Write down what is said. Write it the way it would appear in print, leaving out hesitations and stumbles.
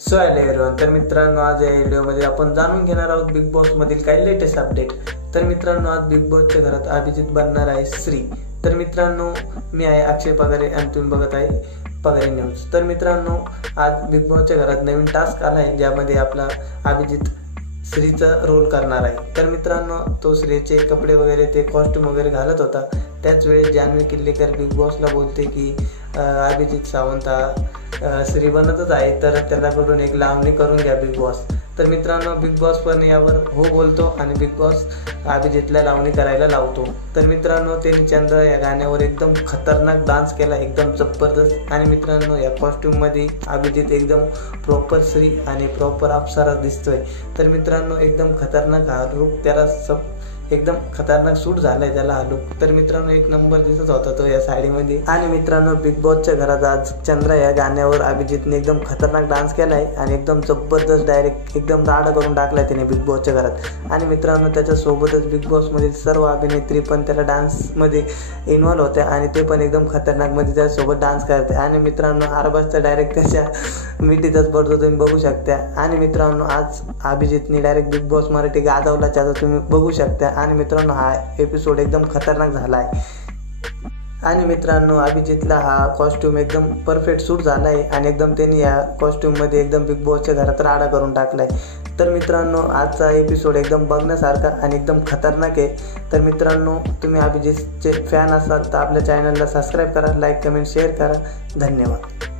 So hello everyone, तर मित्रांनो आज या व्हिडिओमध्ये आपण जाणून घेणार आहोत बिग बॉस मधील काही लेटेस्ट अपडेट। तर मित्रांनो आज बिग बॉसच्या घरात अभिजित बनणार आहे श्री। तर मित्रांनो मी आहे अक्षय पगारे आणि तुम्ही बघत आहे पगारे न्यूज। तर मित्रांनो आज बिग बॉसच्या घरात नवीन टास्क आला आहे ज्यामध्ये आपला अभिजित श्रीचा रोल करणार आहे। तर मित्रांनो तो श्रीचे कपडे वगैरे ते कॉस्ट्यूम वगैरे घालत होता। त्याच वेळेस जान्हवी किल्लेकर बिग बॉसला बोलते की अभिजित सावंत हा श्री बनतच आहे, तर त्याच्याकडून एक लावणी करून घ्या बिग बॉस। तर मित्रांनो बिग बॉस पण यावर हो बोलतो आणि बिग बॉस अभिजितला लावणी करायला लावतो। तर मित्रांनो त्यांनी चंद्र या गाण्यावर एकदम खतरनाक डान्स केला, एकदम जबरदस्त। आणि मित्रांनो या कॉस्ट्यूम मध्ये अभिजित एकदम प्रॉपर श्री आणि प्रॉपर अप्सरा दिसतोय। तर मित्रांनो एकदम खतरनाक हा लुक त्याला एकदम खतरनाक सूट झालाय त्याला हा लुक। तर मित्रांनो एक नंबर दिसत होता तो या साडीमध्ये। आणि मित्रांनो बिग बॉसच्या घरात आज चंद्र या गाण्यावर अभिजितने एकदम खतरनाक डान्स केलाय आणि एकदम जबरदस्त डायरेक्ट एकदम राडा करून टाकलाय त्याने बिग बॉसच्या घरात। आणि मित्रांनो त्याच्या सोबतच बिग बॉस मधील सर्व अभिनेत्री पण त्याला डान्स मध्ये इन्व्हॉल्व होत्या आणि ते पण एकदम खतरनाक मध्ये त्याच्यासोबत डान्स करते। आणि मित्रांनो आरबाजचा डायरेक्ट त्याच्या मिठीतच पडतो तुम्ही बघू शकता। आणि मित्रांनो आज अभिजितने डायरेक्ट बिग बॉस मराठी गाजवला त्याचा तुम्ही बघू शकता। आणि मित्रांनो हा एपिसोड एकदम खतरनाक झाला आहे। आणि मित्रांनो अभिजितला हा कॉस्ट्यूम एकदम परफेक्ट सूट झाला आहे आणि एकदम त्यांनी या कॉस्ट्यूम मध्ये एकदम बिग बॉसच्या घरात राडा करून टाकलाय। तर मित्रांनो आजचा एपिसोड एकदम बघण्यासारखा आणि एकदम खतरनाक आहे। तर मित्रांनो तुम्ही अभिजितचे फॅन असाल तर आपल्या चॅनलला सबस्क्राईब करा, लाईक कमेंट शेअर करा। धन्यवाद।